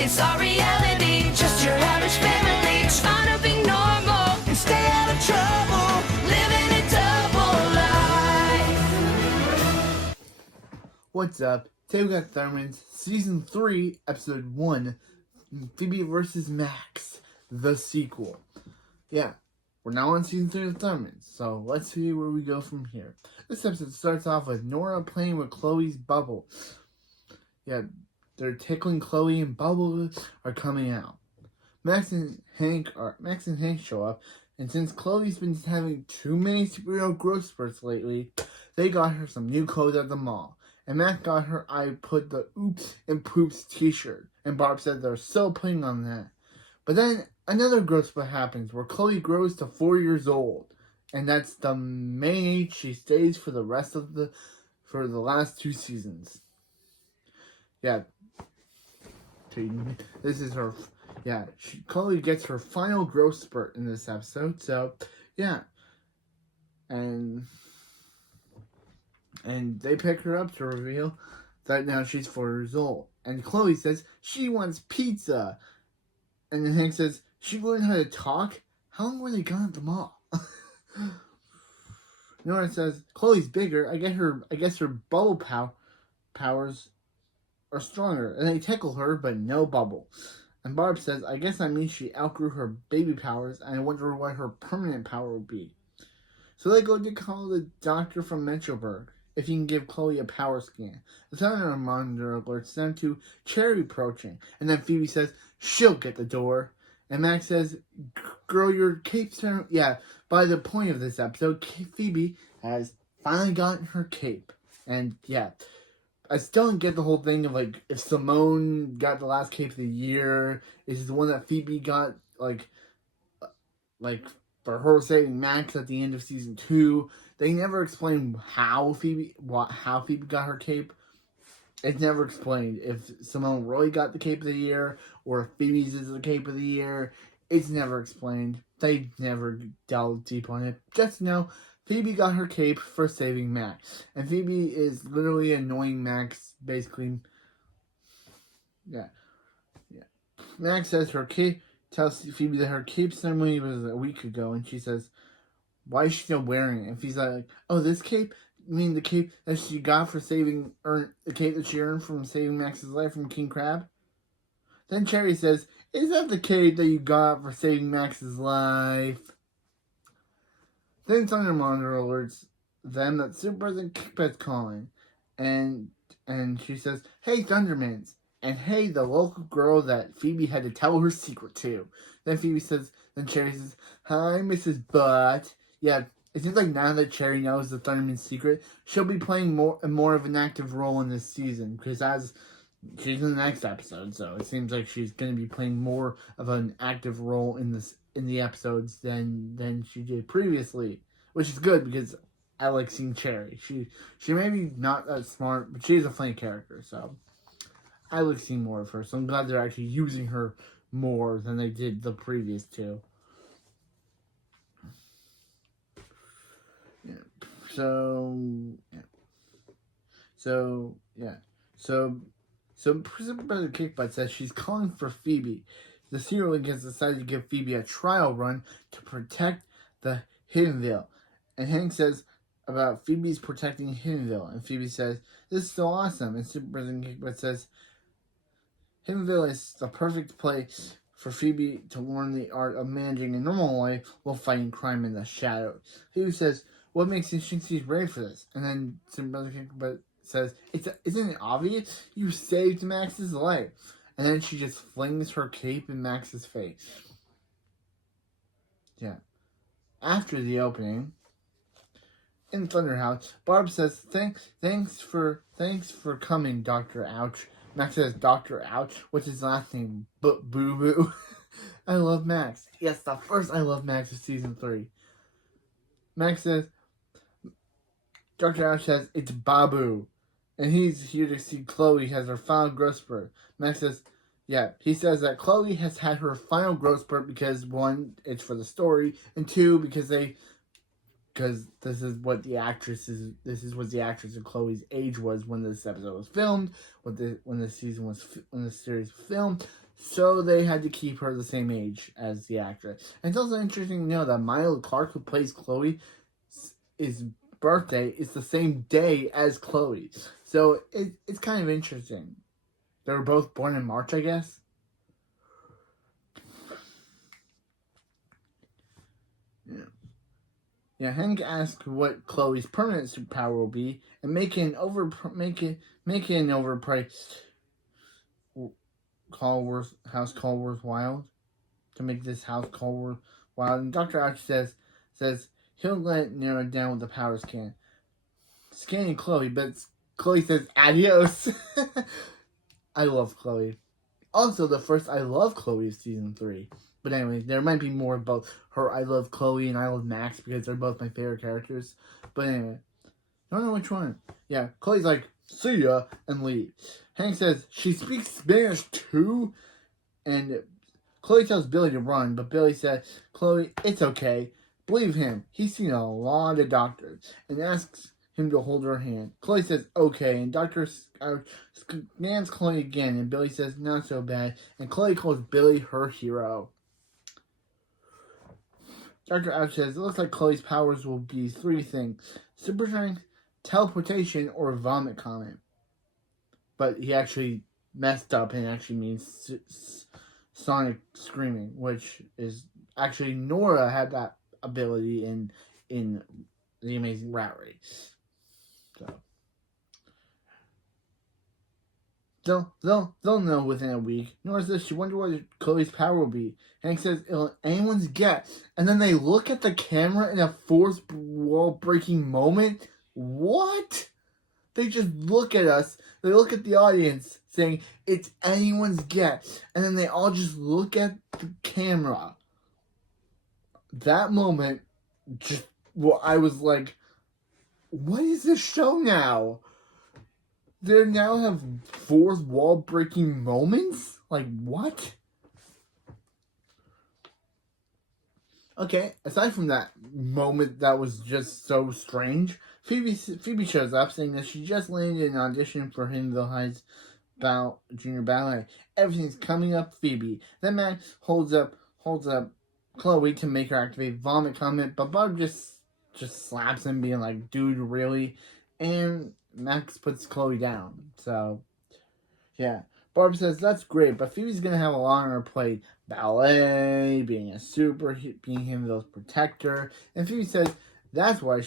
It's our reality, just your average family trying to be normal and stay out of trouble, living a double life. What's up? Today we got Thunderman's Season 3, Episode 1, Phoebe vs. Max, the sequel. Yeah, we're now on Season 3 of Thunderman, so let's see where we go from here. This episode starts off with Nora playing with Chloe's bubble. Yeah, they're tickling Chloe and Bubble are coming out. Max and Hank show up, and since Chloe's been having too many superhero growth spurts lately, they got her some new clothes at the mall. And Max got her I Put the Oops and Poops t-shirt, and Barb said they're still putting on that. But then another growth spurt happens where Chloe grows to 4 years old, and that's the main age she stays for the last 2 seasons. Yeah. This is her. Yeah, Chloe gets her final growth spurt in this episode. So, yeah, and they pick her up to reveal that now she's 4 years old. And Chloe says she wants pizza, and then Hank says she learned how to talk. How long were they gone at the mall? Nora says Chloe's bigger. I guess her bubble powers are stronger, and they tickle her, but no bubble. And Barb says, I guess that means she outgrew her baby powers, and I wonder what her permanent power would be. So they go to call the doctor from Metroburg if he can give Chloe a power scan. The thunder monitor alerts them to Cherry approaching, and then Phoebe says she'll get the door. And Max says, girl, your cape's turn. Yeah, by the point of this episode, Phoebe has finally gotten her cape. And yeah, I still don't get the whole thing of, like, if Simone got the last cape of the year, is the one that Phoebe got, like, for her saving Max at the end of season 2. They never explain how Phoebe got her cape. It's never explained if Simone really got the cape of the year, or if Phoebe's is the cape of the year. It's never explained. They never delved deep on it. Just know Phoebe got her cape for saving Max. And Phoebe is literally annoying Max, basically. Yeah. Max says tells Phoebe that her cape ceremony was a week ago, and she says, why is she still wearing it? And Phoebe's like, oh, this cape? You mean the cape that she got for the cape that she earned from saving Max's life from King Crab? Then Cherry says, is that the cape that you got for saving Max's life? Then Thunder Monitor alerts them that Super President Kickbutt's calling. And she says, hey, Thundermans. And hey, the local girl that Phoebe had to tell her secret to. Then Cherry says, hi, Mrs. Butt. Yeah, it seems like now that Cherry knows the Thunderman's secret, she'll be playing more of an active role in this season. Because as she's in the next episode, so it seems like she's going to be playing more of an active role in the episodes than she did previously, which is good because I like seeing Cherry. She may be not that smart, but she's a funny character, so I like seeing more of her. So I'm glad they're actually using her more than they did the previous 2. Yeah. So Prison Brother Kickbutt says she's calling for Phoebe. The serial link has decided to give Phoebe a trial run to protect the Hiddenville. And Hank says about Phoebe's protecting Hiddenville. And Phoebe says, this is so awesome. And Super President Kickbutt says, Hiddenville is the perfect place for Phoebe to learn the art of managing a normal life while fighting crime in the shadows. Phoebe says, what makes you think she's ready for this? And then Super President Kickbutt says, isn't it obvious? You saved Max's life. And then she just flings her cape in Max's face. Yeah. After the opening, in Thunderhouse, Barb says, thanks for coming, Dr. Ouch. Max says, Dr. Ouch. What's his last name? Boo Boo. I love Max. Yes, the first I love Max of season 3. Max says, Dr. Ouch says, it's Babu. And he's here to see Chloe has her final growth spurt. Max says, yeah, he says that Chloe has had her final growth spurt because 1, it's for the story, and 2, because this is what the actress of Chloe's age was when this episode was filmed, when the series was filmed. so they had to keep her the same age as the actress. And it's also interesting to know that Mila Clark, who plays Chloe, his birthday is the same day as Chloe. So it's kind of interesting. They were both born in March, I guess. Yeah. Yeah, Hank asked what Chloe's permanent superpower will be, and make an overpriced house call worthwhile to make this house call worthwhile. And Dr. Ouch says he'll let it narrow down with the power scan. Scanning Chloe, but Chloe says adios. I love Chloe. Also, the first I Love Chloe is season 3. But anyway, there might be more about her I Love Chloe and I Love Max because they're both my favorite characters. But anyway, I don't know which one. Yeah, Chloe's like, see ya, and leaves. Hank says, she speaks Spanish too? And Chloe tells Billy to run, but Billy says, Chloe, it's okay. Believe him. He's seen a lot of doctors. And asks him to hold her hand. Chloe says, okay, and Dr. scans Chloe again, and Billy says, not so bad. And Chloe calls Billy her hero. Dr. Ouch says, it looks like Chloe's powers will be 3 things. Super strength, teleportation, or vomit comment. But he actually messed up and actually means sonic screaming, which is actually Nora had that ability in The Amazing Rat Race. So they'll know within a week. Nora says she wonders what Chloe's power will be. Hank says it'll anyone's guess. And then they look at the camera in a fourth wall breaking moment. What? They just look at us. They look at the audience saying it's anyone's guess. And then they all just look at the camera. That moment, I was like, what is this show now? They now have fourth wall breaking moments? Like, what? Okay, aside from that moment that was just so strange, Phoebe shows up saying that she just landed an audition for Hiddenville High's junior ballet. Everything's coming up Phoebe. Then Max holds up Chloe to make her activate vomit comment, but Barb just slaps him, being like, dude, really? And Max puts Chloe down. So, yeah. Barb says, that's great, but Phoebe's going to have a lot on her plate. Ballet, being a being Hiddenville's protector. And Phoebe says, that's why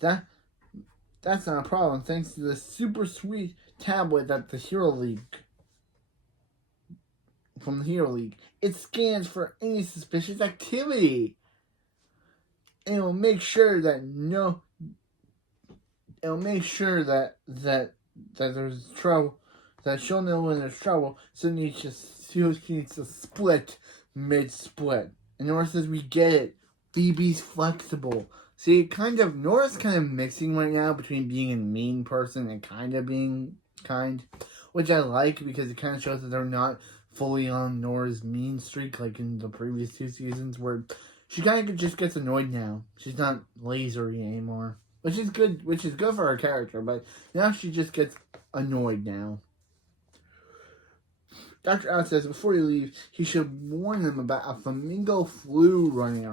that's not a problem, thanks to the super sweet tablet that from the Hero League. It scans for any suspicious activity. And it will make sure that there's trouble, that she'll know when there's trouble, so she needs to split mid-split. And Nora says, we get it. Phoebe's flexible. See, Nora's kind of mixing right now between being a mean person and kind of being kind, which I like because it kind of shows that they're not fully on Nora's mean streak like in the previous 2 seasons, where she kind of just gets annoyed now. She's not lasery anymore, which is good for her character, but now she just gets annoyed now. Dr. Out says before he leaves, he should warn them about a flamingo flu running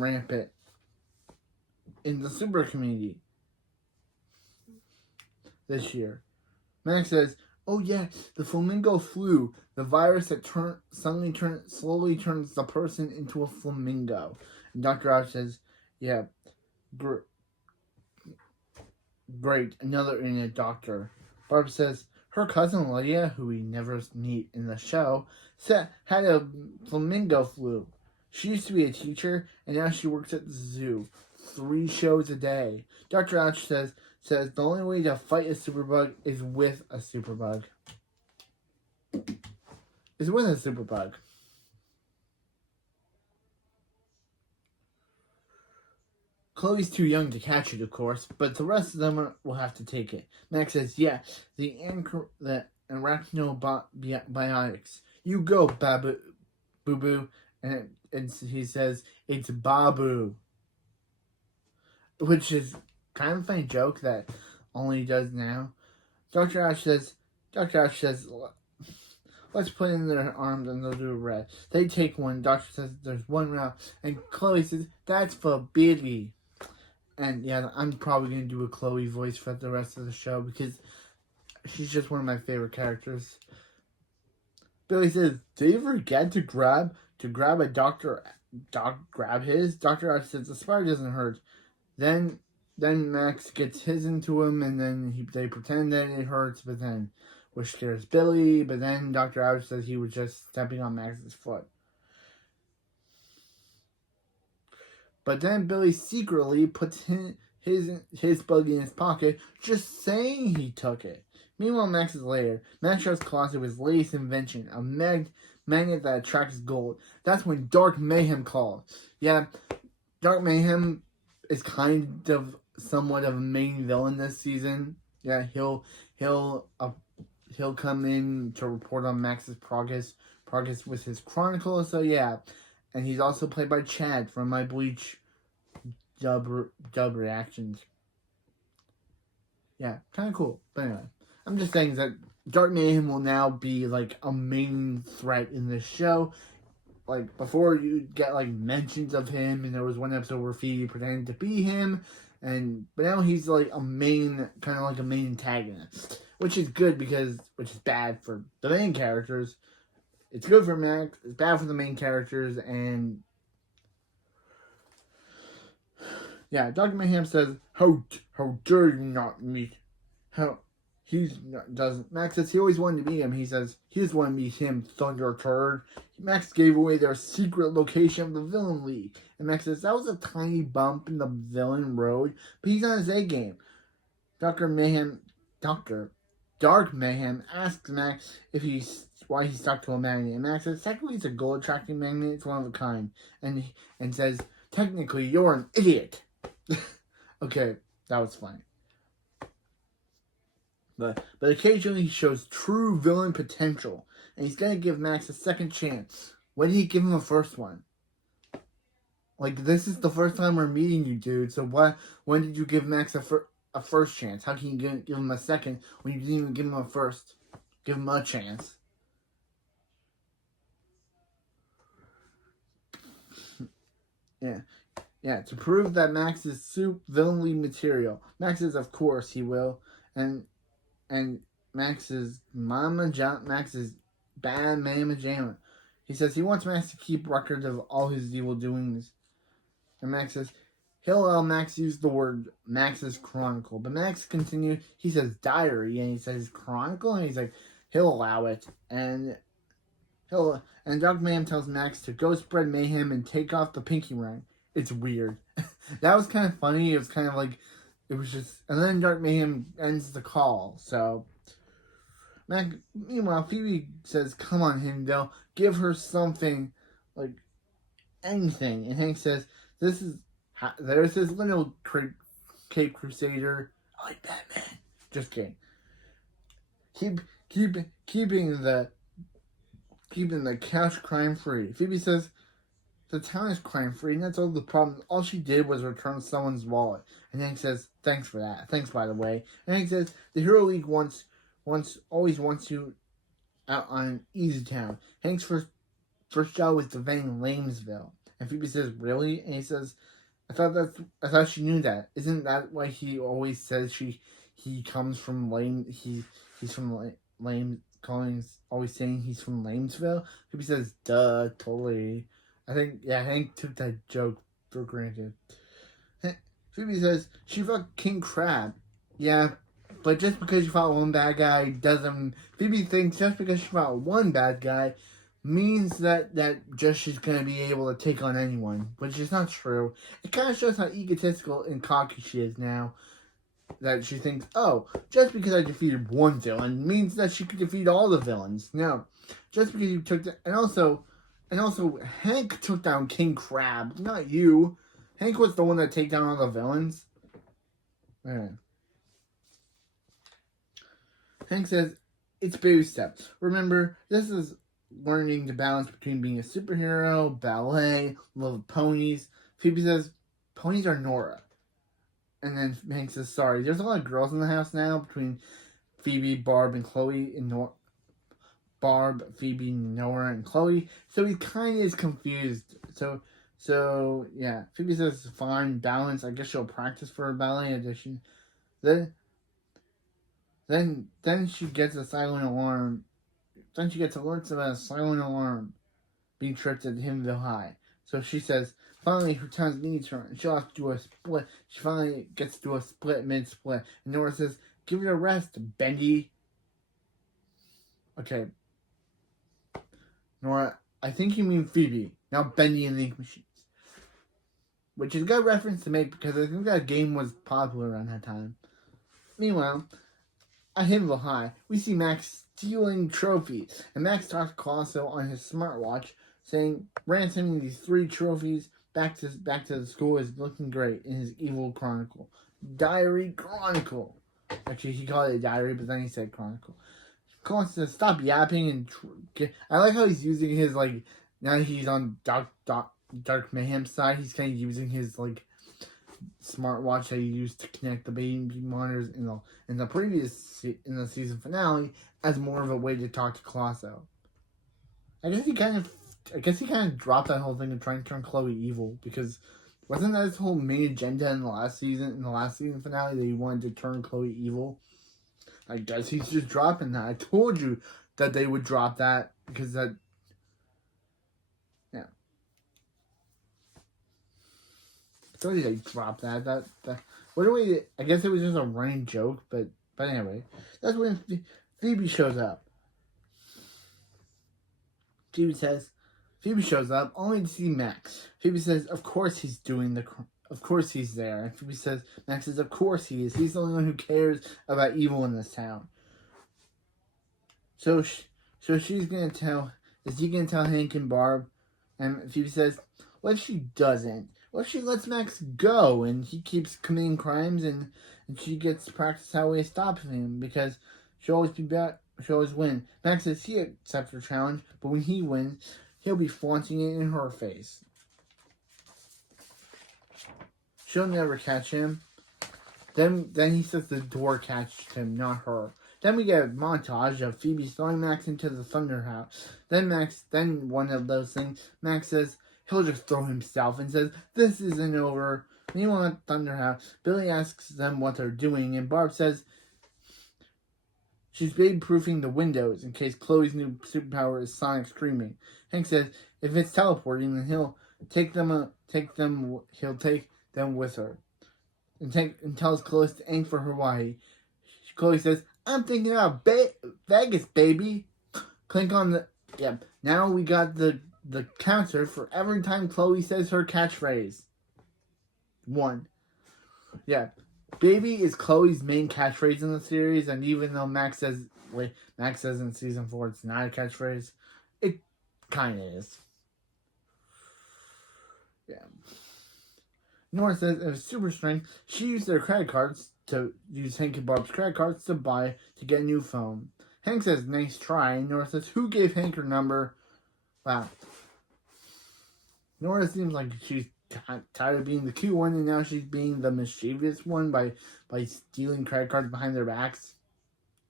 rampant in the super community this year. Max says, oh yeah, the flamingo flu, the virus that slowly turns the person into a flamingo. And Dr. Ouch says, yeah, great, another internet doctor. Barb says, her cousin Lydia, who we never meet in the show, had a flamingo flu. She used to be a teacher, and now she works at the zoo. 3 shows a day. Dr. Ouch says the only way to fight a superbug is with a superbug. Chloe's too young to catch it, of course, but the rest of them will have to take it. Max says, yeah, the arachnobiotics. You go, boo-boo. And he says, it's Babu. Which is kind of a funny joke that only he does now. Dr. Ash says, Dr. Ash says, let's put in their arms and they'll do a red. They take one. Doctor says there's one round. And Chloe says, that's for Billy. And yeah, I'm probably going to do a Chloe voice for the rest of the show because she's just one of my favorite characters. Billy says, did you forget to grab a grab his? Dr. Ash says, the spider doesn't hurt. Then Max gets his into him, and then they pretend that it hurts, but then, which scares Billy, but then Dr. Ash says he was just stepping on Max's foot. But then Billy secretly puts his buggy in his pocket, just saying he took it. Meanwhile, Max is later. Max shows Colossus his latest invention, a magnet that attracts gold. That's when Dark Mayhem calls. Yeah, Dark Mayhem is kind of somewhat of a main villain this season. Yeah, he'll come in to report on Max's progress with his chronicle. So yeah, and he's also played by Chad from my Bleach dub reactions. Yeah, kind of cool. But anyway, I'm just saying that Dark Mayhem will now be like a main threat in this show. Like, before you get, like, mentions of him, and there was one episode where Phoebe pretended to be him, but now he's, like, kind of like a main antagonist, which is good which is bad for the main characters. It's good for Max, it's bad for the main characters, and, yeah, Dr. Mayhem says, how dare you not meet, Max says he always wanted to meet him. He says he just wanted to meet him, Thunder Turd. Max gave away their secret location of the Villain League. And Max says that was a tiny bump in the villain road, but he's on his A game. Dark Mayhem asks Max why he's stuck to a magnet. And Max says technically it's a gold attracting magnet, it's one of a kind. And says, technically you're an idiot. Okay, that was funny. But occasionally he shows true villain potential, and he's gonna give Max a second chance. When did he give him a first one? Like, this is the first time we're meeting you, dude. So when did you give Max a first chance? How can you give him a second when you didn't even give him a first? Give him a chance. Yeah. To prove that Max is villainly material. Max says, of course he will, and Max's bad Mama Jama. He says he wants Max to keep records of all his evil doings. And Max says he'll allow Max use the word Max's Chronicle. But Max continues, he says diary, and he says Chronicle, and he's like, he'll allow it. And Dark Mayhem tells Max to go spread mayhem and take off the pinky ring. It's weird. That was kind of funny. It was kind of like, it was just, and then Dark Mayhem ends the call. So, meanwhile, Phoebe says, come on, Heimdall, give her something, like, anything. And Hank says, there's this little Cape Crusader. I like Batman. Just kidding. Keeping the couch crime free. Phoebe says, the town is crime free, and that's all the problem. All she did was return someone's wallet. And Hank says, thanks for that. Thanks, by the way. And Hank says, the Hero League always wants you out on Easy Town. Hank's first job was defending Lamesville. And Phoebe says, really? And he says, I thought she knew that. Isn't that why he always says he comes from he's from Lame, always saying he's from Lamesville? Phoebe says, duh, totally. I think, yeah, Hank took that joke for granted. Phoebe says, she fought King Crab. Yeah, but just because you fought one bad guy doesn't... Phoebe thinks just because she fought one bad guy means that just she's going to be able to take on anyone. Which is not true. It kind of shows how egotistical and cocky she is now. That she thinks, oh, just because I defeated one villain means that she could defeat all the villains. No, just because you took the... And also, Hank took down King Crab, not you. Hank was the one that took down all the villains. Man. Hank says, it's baby steps. Remember, this is learning to balance between being a superhero, ballet, love of ponies. Phoebe says, ponies are Nora. And then Hank says, sorry, there's a lot of girls in the house now between Phoebe, Barb, and Chloe, and Barb, Phoebe, Nora, and Chloe. So he kind of is confused. So yeah, Phoebe says fine, balance. I guess she'll practice for a ballet audition. Then she gets a silent alarm. Then she gets alerts about a silent alarm being tripped at Himville High. So she says, finally her time needs her, and she'll have to do a split. She finally gets to do a split mid-split. And Nora says, give it a rest, Bendy. Okay. Nora, I think you mean Phoebe, not Bendy and the Ink Machines. Which is a good reference to make because I think that game was popular around that time. Meanwhile, at Himville High, we see Max stealing trophies. And Max talks to Colosso on his smartwatch, saying ransoming these 3 trophies back to the school is looking great in his evil chronicle. Diary Chronicle. Actually, he called it diary, but then he said chronicle. Colosso says, stop yapping and... I like how he's using his, like... Now he's on Dark Mayhem's side. He's kind of using his, like... smartwatch that he used to connect the baby monitors in the season finale as more of a way to talk to Colosso. I guess he kind of dropped that whole thing of trying to turn Chloe evil because wasn't that his whole main agenda in the last season finale that he wanted to turn Chloe evil? I guess he's just dropping that. I told you that they would drop that because that. Yeah. So they dropped that. What do we? I guess it was just a running joke, but anyway, that's when Phoebe shows up. Phoebe shows up only to see Max. Phoebe says, "Of course he's of course he's there." And Phoebe says, Max says, "Of course he is. He's the only one who cares about evil in this town." So she's gonna tell. Is he gonna tell Hank and Barb? And Phoebe says, "What if she doesn't? What if she lets Max go and he keeps committing crimes and she gets to practice how we stop him because she'll always be back. She'll always win." Max says he accepts her challenge, but when he wins, he'll be flaunting it in her face. She'll never catch him. Then he says the door catched him, not her. Then we get a montage of Phoebe throwing Max into the Thunder House. Then one of those things, Max says he'll just throw himself and says, "This isn't over." Meanwhile at Thunder House, Billy asks them what they're doing, and Barb says she's baby-proofing the windows in case Chloe's new superpower is sonic screaming. Hank says if it's teleporting, then he'll take them with her. And tells Chloe to aim for Hawaii. Chloe says, "I'm thinking about Vegas, baby." Click on the... Yeah, now we got the counter for every time Chloe says her catchphrase. 1. Yeah. Baby is Chloe's main catchphrase in the series, and even though Max says in season 4 it's not a catchphrase, it kind of is. Yeah. Nora says if super strength, she used their credit cards to use Hank and Barb's credit cards to get a new phone. Hank says nice try, and Nora says who gave Hank her number? Wow. Nora seems like she's tired of being the cute one, and now she's being the mischievous one by stealing credit cards behind their backs.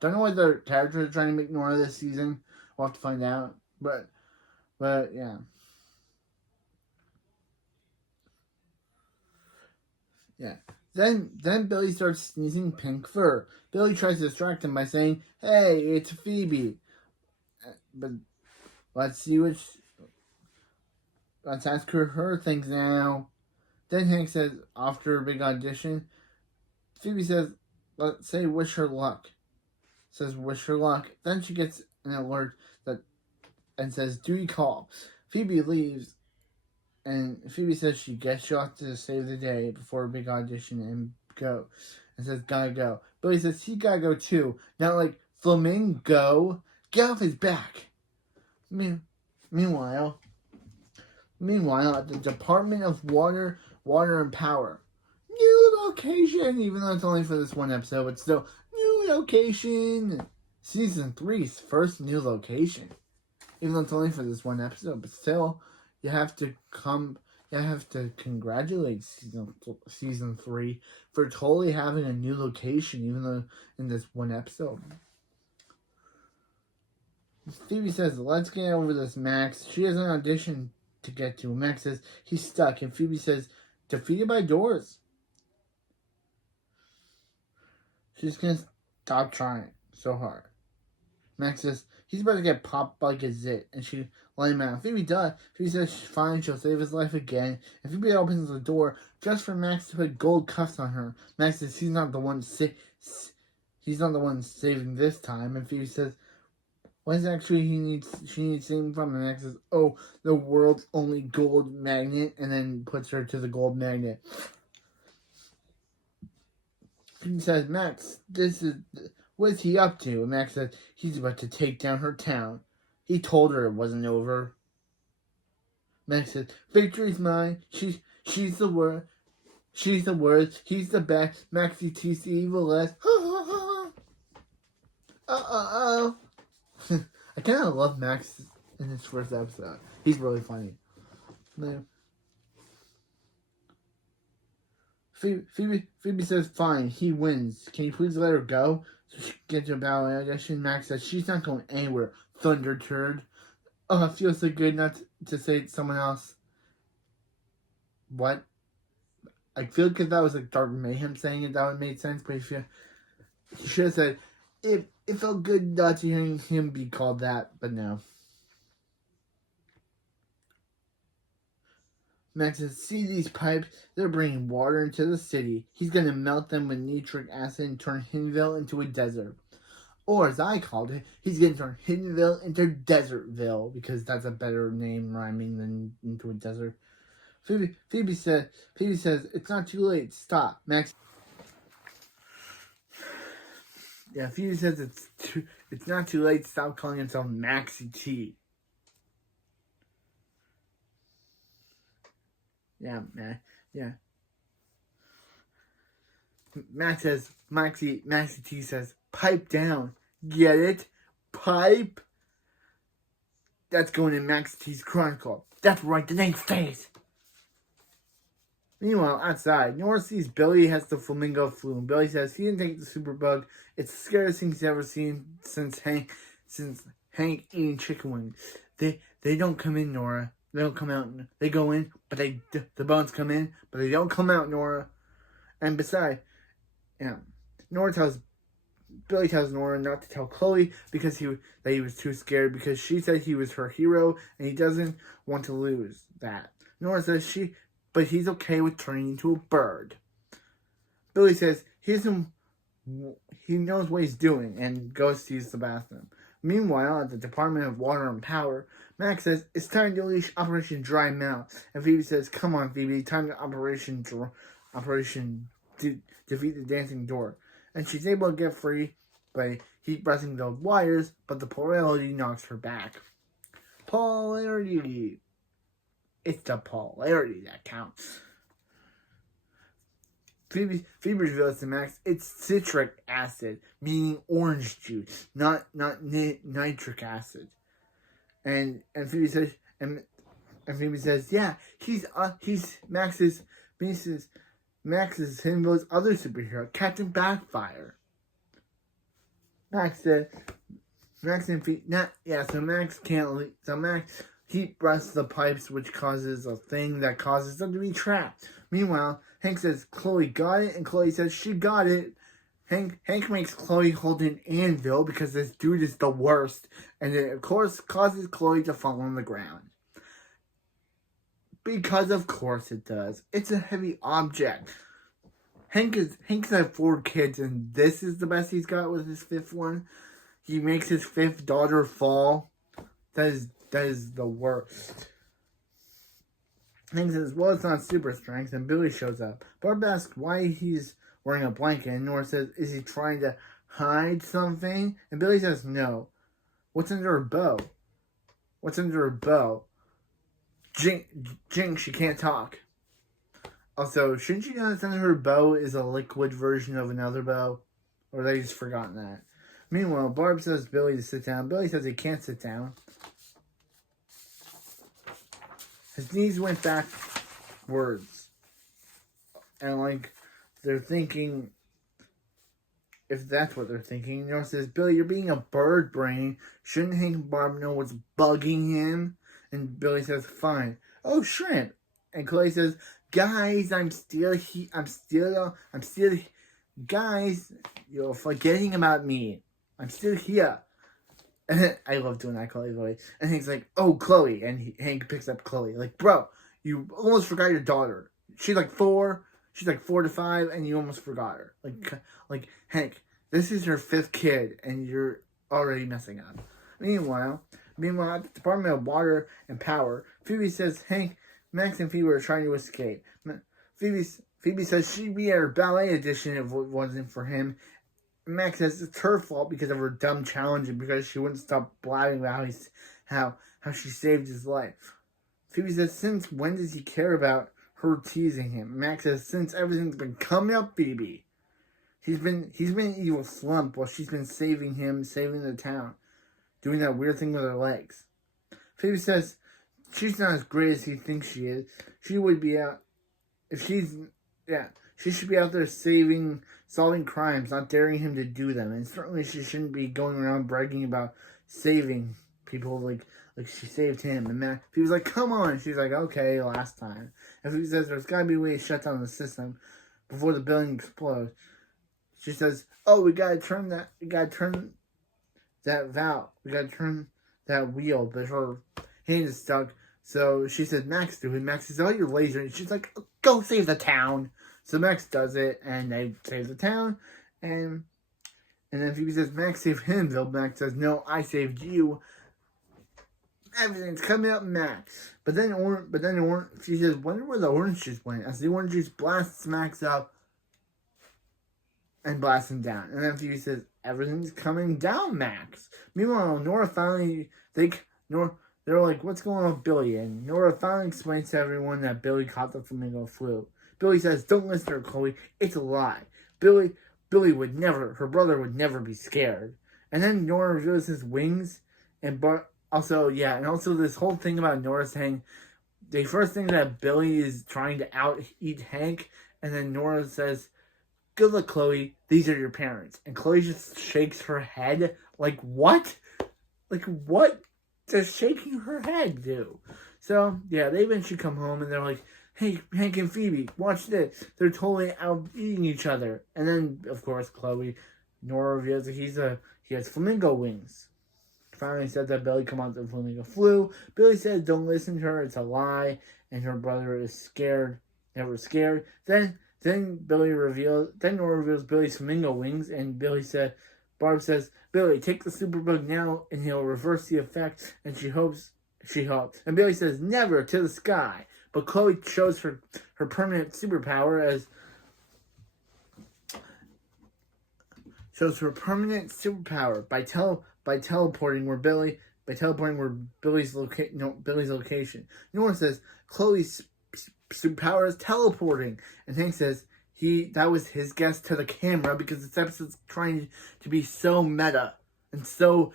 Don't know what their characters are trying to make Nora this season. We'll have to find out. But yeah. Yeah. Then Billy starts sneezing pink fur. Billy tries to distract him by saying, "Hey, it's Phoebe." But let's ask her things now. Then Hank says, after a big audition, Phoebe says, let's say wish her luck. Says wish her luck. Then she gets an alert and says, "Duty call." Phoebe leaves, and Phoebe says she'll have to save the day before a big audition and go. And says, "Gotta go." Billy says he gotta go too. Not like Flamingo. Get off his back. Meanwhile, at the Department of Water and Power. New location, even though it's only for this one episode, but still, new location. Season 3's first new location. Even though it's only for this one episode, but still, you have to congratulate season 3 for totally having a new location, even though in this one episode. Phoebe says, let's get over this, Max. She has an audition to get to. Max says, he's stuck. And Phoebe says, defeated by doors. She's gonna stop trying so hard. Max says, he's about to get popped like a zit. And she let him out. Phoebe does. Phoebe says, fine, she'll save his life again. And Phoebe opens the door just for Max to put gold cuffs on her. Max says, he's not the one saving this time. And Phoebe says, what is actually she needs saving from? And Max says, oh, the world's only gold magnet, and then puts her to the gold magnet. Phoebe says, Max, what is he up to? And Max says, he's about to take down her town. He told her it wasn't over. Max says, victory's mine. She's the word. She's the worst. He's the best. Maxie T's the evilest. I kind of love Max in his first episode. He's really funny. Phoebe says, fine, he wins. Can you please let her go? So she gets a battle audition. Max says, she's not going anywhere, Thunder Turd. Oh, it feels so good not to say it to someone else. What? I feel because that was like Dark Mayhem saying it, that would make sense, but he should have said, it felt good not to hearing him be called that, but no. Max says, see these pipes? They're bringing water into the city. He's going to melt them with nitric acid and turn Hiddenville into a desert. Or, as I called it, he's going to turn Hiddenville into Desertville, because that's a better name rhyming than into a desert. Phoebe says, it's not too late. Stop. Max. Yeah, Phoebe says it's not too late to stop calling himself Maxie T. Yeah, man. Yeah. Maxie T says, pipe down. Get it? Pipe? That's going in Maxie T's Chronicle. That's right, the name stays. Meanwhile, outside, Nora sees Billy has the flamingo flu, and Billy says he didn't take the superbug. It's the scariest thing he's ever seen since Hank eating chicken wings. They don't come in, Nora. They don't come out. They go in, but the bones come in, but they don't come out, Nora. And besides, Billy tells Nora not to tell Chloe because he was too scared, because she said he was her hero and he doesn't want to lose that. Nora says but he's okay with turning into a bird. Billy says he knows what he's doing and goes to use the bathroom. Meanwhile, at the Department of Water and Power, Max says it's time to unleash Operation Dry Mouth. And Phoebe says, come on, Phoebe, time to Operation Defeat the Dancing Door. And she's able to get free by heat pressing the wires, but the polarity knocks her back. Polarity. It's the polarity that counts. Phoebe reveals to Max it's citric acid, meaning orange juice, not nitric acid. And Phoebe says, yeah, he's Max's Hiddenville's other superhero, Captain Backfire. Max said, so Max can't leave. So Max heat breaths the pipes, which causes a thing that causes them to be trapped. Meanwhile, Hank says Chloe got it, and Chloe says she got it. Hank makes Chloe hold an anvil because this dude is the worst, and it of course causes Chloe to fall on the ground. Because of course it does. It's a heavy object. Hank's had 4 kids, and this is the best he's got with his 5th one. He makes his 5th daughter fall. That is the worst. Hank says, well, it's not super strength, and Billy shows up. Barb asks why he's wearing a blanket, and Nora says, is he trying to hide something? And Billy says, no. What's under her bow? Jinx, she can't talk. Also, shouldn't you know that under her bow is a liquid version of another bow? Or they just forgotten that? Meanwhile, Barb says Billy to sit down. Billy says he can't sit down. His knees went backwards. And they're thinking if that's what they're thinking. Nora says, Billy, you're being a bird brain. Shouldn't Hank and Barb know what's bugging him? And Billy says, fine. Oh, shrimp. And Chloe says, guys, guys, you're forgetting about me. I'm still here. And I love doing that Chloe voice. And Hank's like, oh, Chloe. And Hank picks up Chloe. Like, bro, you almost forgot your daughter. She's like 4. She's like 4 to 5, and you almost forgot her. Like Hank, this is your 5th kid, and you're already messing up. Meanwhile, at the Department of Water and Power, Phoebe says Hank, Max, and Phoebe are trying to escape. Phoebe says she'd be at her ballet audition if it wasn't for him. Max says it's her fault because of her dumb challenge and because she wouldn't stop blabbing about how she saved his life. Phoebe says, since when does he care about her teasing him? Max says, since everything's been coming up, Phoebe. He's been an evil slump while she's been saving the town, doing that weird thing with her legs. Phoebe says she's not as great as he thinks she is. She would be out she should be out there solving crimes, not daring him to do them. And certainly she shouldn't be going around bragging about saving people like she saved him. And Phoebe's like, come on. She's like, okay, last time. And Phoebe says there's got to be a way to shut down the system before the building explodes. She says, oh, we gotta turn that valve. We gotta turn that wheel, but her hand is stuck. So she says, Max, do it. Max says, oh, you're lazy. And she's like, go save the town. So Max does it, and they save the town. And then Phoebe says, Max saved him. Though Max says, no, I saved you. Everything's coming up, Max. But then she says, wonder where the orange juice went. As the orange juice blasts Max up and blasts him down. And then Phoebe says, everything's coming down, Max. Meanwhile, they're like, what's going on with Billy? And Nora finally explains to everyone that Billy caught the flamingo flu. Billy says, don't listen to her, Chloe. It's a lie. Billy her brother would never be scared. And then Nora reveals his wings. And also this whole thing about Nora saying, they first think that Billy is trying to out-eat Hank. And then Nora says, good luck, Chloe. These are your parents. And Chloe just shakes her head. Like, what? Like, what does shaking her head do? So, yeah, they eventually come home and they're like, hey, Hank and Phoebe, watch this. They're totally out eating each other. And then, of course, Nora reveals that he has flamingo wings. Finally said that Billy come out the flamingo flu. Billy said, don't listen to her, it's a lie. And her brother is scared, never scared. Then Nora reveals Billy's flamingo wings, and Barb says, Billy, take the superbug now, and he'll reverse the effect, and she hopes. And Billy says, never, to the sky. But Chloe shows her permanent superpower by teleporting where Billy's location. Nora says, Chloe's superpower is teleporting. And Hank says, that was his guess to the camera because this episode's trying to be so meta and so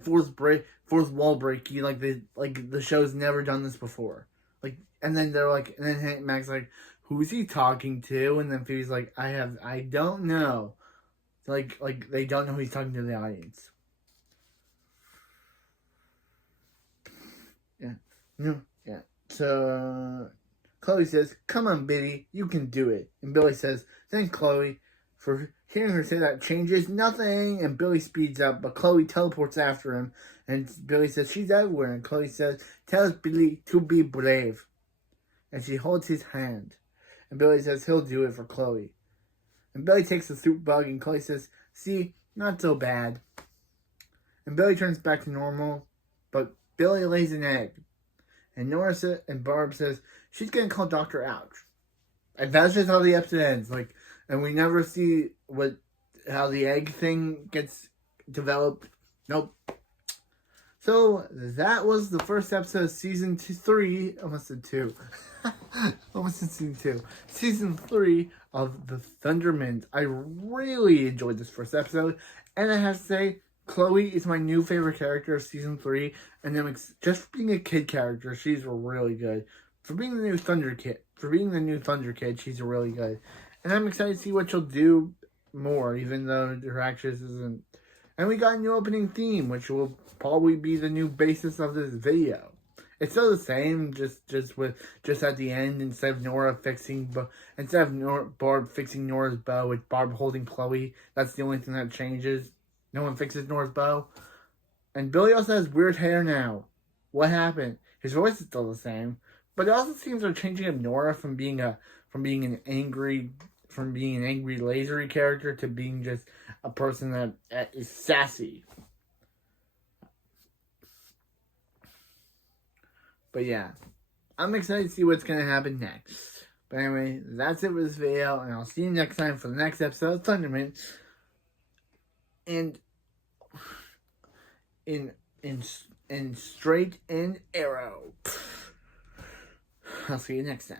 fourth wall breaky, like the show's never done this before. And then Mac's like, who's he talking to? And then Phoebe's like, I don't know. Like they don't know he's talking to the audience. Yeah. So Chloe says, come on, Billy, you can do it. And Billy says, thanks, Chloe, for hearing her say that changes nothing. And Billy speeds up, but Chloe teleports after him. And Billy says, she's everywhere. And Chloe says, tell Billy to be brave. And she holds his hand. And Billy says he'll do it for Chloe. And Billy takes the soup bug, and Chloe says, see, not so bad. And Billy turns back to normal, but Billy lays an egg. And Nora and Barb says, she's going to call Dr. Ouch. And that's just how the episode ends. And we never see how the egg thing gets developed. Nope. So, that was the first episode of Season 3. Almost said 2. Almost in Season 2. Season 3 of The Thunderman. I really enjoyed this first episode. And I have to say, Chloe is my new favorite character of Season 3. And then just for being a kid character, she's really good. For being the new Thunder Kid, she's really good. And I'm excited to see what she'll do more, even though her actress isn't. And we got a new opening theme, which will probably be the new basis of this video. It's still the same, just at the end, instead of Barb fixing Nora's bow, it's Barb holding Chloe. That's the only thing that changes. No one fixes Nora's bow. And Billy also has weird hair now. What happened? His voice is still the same, but it also seems they're changing up Nora from being an angry lasery character to being just a person that is sassy. But yeah, I'm excited to see what's going to happen next. But anyway, that's it for this video, and I'll see you next time for the next episode of Thunderman. And in straight and arrow. I'll see you next time.